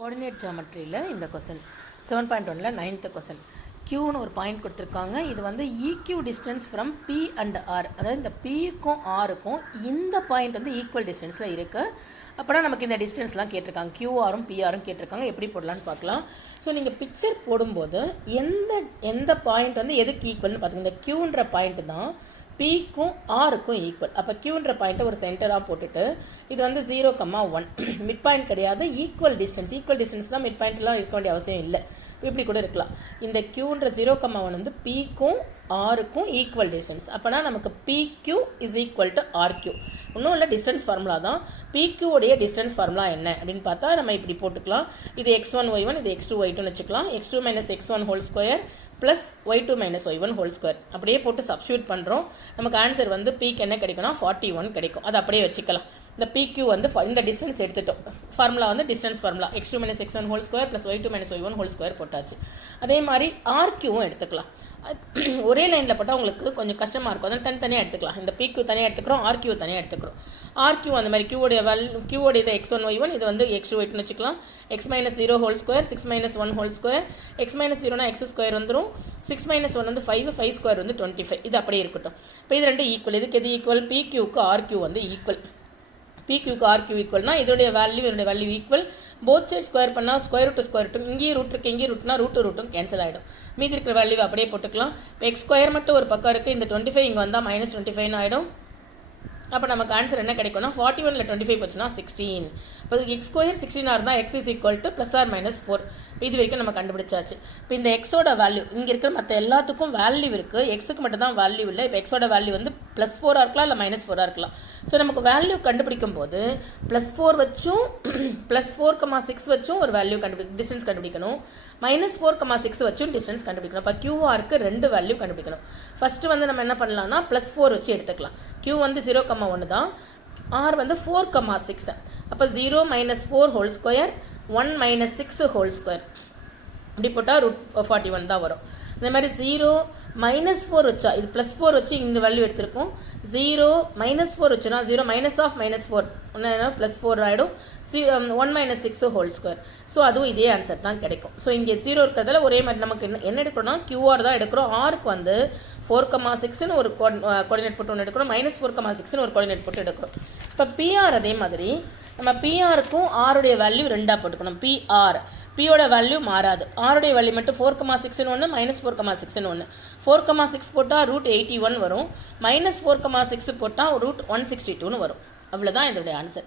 Coordinate ஜாமெட்ரியில் இந்த question 7.1ல் 9th question க்யூன்னு ஒரு point கொடுத்துருக்காங்க. இது வந்து equidistance from P and R, அதாவது இந்த பிக்கும் ஆருக்கும் இந்த பாயிண்ட் வந்து ஈக்குவல் டிஸ்டன்ஸில் இருக்குது. அப்போனா நமக்கு இந்த டிஸ்டன்ஸ்லாம் கேட்டிருக்காங்க, கியூஆரும் பிஆரும் கேட்டிருக்காங்க. எப்படி போடலான்னு பார்க்கலாம். ஸோ நீங்கள் பிக்சர் போடும்போது எந்த பாயிண்ட் வந்து எதுக்கு ஈக்குவல்னு பார்த்துங்க. இந்த க்யூன்ற பாயிண்ட் தான் பிக்கும் ஆருக்கும் ஈக்குவல். அப்போ க்யூன்ற பாயிண்ட்டை ஒரு சென்டராக போட்டுட்டு இது வந்து 0,1 மிட் பாயிண்ட் கிடையாது, ஈக்குவல் டிஸ்டன்ஸ் தான். மிட் பாயிண்ட்லாம் இருக்க வேண்டிய அவசியம் இல்லை, இப்படி கூட இருக்கலாம். இந்த க்யூன்ற 0,1 வந்து பிக்கும் ஆருக்கும் ஈக்குவல் டிஸ்டன்ஸ். அப்போனா நமக்கு பிக்யூ இஸ் ஈக்குவல் டு ஆர்க்யூ. இன்னும் இல்லை, டிஸ்டன்ஸ் ஃபார்முலா தான். பிக்யூடைய டிஸ்டன்ஸ் ஃபார்முலா என்ன அப்படின்னு பார்த்தா நம்ம இப்படி போட்டுக்கலாம். இது x1 y1, இது x2 y2ன்னு வச்சுக்கலாம். x2 - x1 whole square plus y2 - y1 whole square அப்படியே போட்டு சப்ஸ்டியூட் பண்ணுறோம். நமக்கு ஆன்சர் வந்து பிக்கு என்ன கிடைக்கும்னா 41 கிடைக்கும். அதை அப்படியே வச்சுக்கலாம். இந்த பிக்யூ வந்து இந்த டிஸ்டன்ஸ் எடுத்துட்டோம். ஃபார்முலா வந்து distance formula x2 - x1 whole square plus y2 - y1 whole square போட்டாச்சு. அதே மாதிரி ஆர்க்யூவும் எடுத்துக்கலாம். ஒரே லைனில் போட்டால் உங்களுக்கு கொஞ்சம் கஷ்டமாக இருக்கும், அதனால் தனித்தனியாக எடுத்துக்கலாம். இந்த பிக்யூ தனியாக எடுத்துக்கிறோம், ஆர்க்யூ தனியாக எடுத்துக்கிறோம். ஆர்க்யூ அந்த மாதிரி கியூவோடைய இது x1 y1, இது வந்து x2 y2ன்னு வச்சுக்கலாம். x - 0 whole square 6 - 1 whole square. x - 0னா x square வந்துடும். 6 - 1 வந்து 5 ஸ்கொயர் வந்து 25. இது அப்படியே இருக்கட்டும். இப்போ இது ரெண்டு ஈக்குவல். இதுக்கு எது ஈக்குவல்? பிக்யூக்கு ஆர்க்யூ வந்து ஈக்குவல். பிக்யூக்கு ஆர்க்யூ ஈக்குவல்னா இதோடைய value equal. Both side square பண்ணால் ஸ்கொயர் ரூட் இங்கேயும் ரூட் இருக்குது, இங்கேயும் ரூட்னா ரூட்டும் கேன்சல் ஆகிடும். மீதி இருக்கிற வேல்யூ அப்படியே போட்டுக்கலாம். இப்போ எக்ஸ் ஸ்கொயர் மட்டும் ஒரு பக்கம் இருக்குது, இந்த 25 இங்கே வந்தால் -25 ஆகிடும். அப்போ நமக்கு ஆன்சர் என்ன கிடைக்கும்னா 41ல் 25 போச்சுன்னா 16. இப்போ எக்ஸ் ஸ்கொயர் 16 இருந்தால் X is equal to +or-4. இப்போ இது வரைக்கும் நம்ம கண்டுபிடிச்சாச்சு. இப்போ இந்த எக்ஸோட வேல்யூ இங்கே இருக்கிற மற்ற எல்லாத்துக்கும் வேல்யூ இருக்குது, எக்ஸுக்கு மட்டும் தான் வேல்யூ இல்லை. இப்போ எக்ஸோட வேல்யூ வந்து +4 இருக்கலாம், இல்லை -4 இருக்கலாம். ஸோ நமக்கு வேல்யூ கண்டுபிடிக்கும் போது +4 வச்சும் +4,6 வச்சும் ஒரு வேல்யூ டிஸ்டன்ஸ் கண்டுபிடிக்கணும், -4,6 வச்சும் டிஸ்டன்ஸ் கண்டுபிடிக்கணும். இப்போ கியூஆருக்கு ரெண்டு வேல்யூ கண்டுபிடிக்கணும். ஃபஸ்ட்டு வந்து நம்ம என்ன பண்ணலாம்னா +4 வச்சு எடுத்துக்கலாம். கியூ வந்து 0,1 தான், ஆர் வந்து 4,6. அப்போ 0 - 4 ஹோல் ஸ்கொயர் 1 - 6 ஹோல் ஸ்கொயர் இப்படி போட்டால் √41 தான் வரும். இந்த மாதிரி 0 - 4 வச்சா இது +4 வச்சு இந்த வேல்யூ எடுத்திருக்கோம். 0 - 4 வச்சுனா 0 -4 ஒன்று +4 ஆகிடும். 1 - 6 ஹோல் ஸ்கொயர். ஸோ அதுவும் இதே ஆன்சர் தான் கிடைக்கும். ஸோ இங்கே 0 இருக்கிறதால ஒரே மாதிரி நமக்கு என்ன எடுக்கணும்னா கியூஆர் தான் எடுக்கிறோம். ஆருக்கு வந்து 4,6ன்னு ஒரு கோஆர்டினேட் போட்டு ஒன்று எடுக்கிறோம், -4,6ன்னு ஒரு கோஆர்டினேட் போட்டு எடுக்கிறோம். இப்போ பிஆர் அதே மாதிரி நம்ம பிஆருக்கும் ஆருடைய வேல்யூ ரெண்டாக போட்டுக்கணும். பியோட வேல்யூ மாறாது, ஆருடைய வேல்யூ மட்டும் 4,6ன்னு ஒன்று, -4,6ன்னு ஒன்று. 4,6 போட்டால் √81 வரும், -4,6 போட்டால் √162ன்னு வரும். அவ்வளோதான் இதோடைய ஆன்சர்.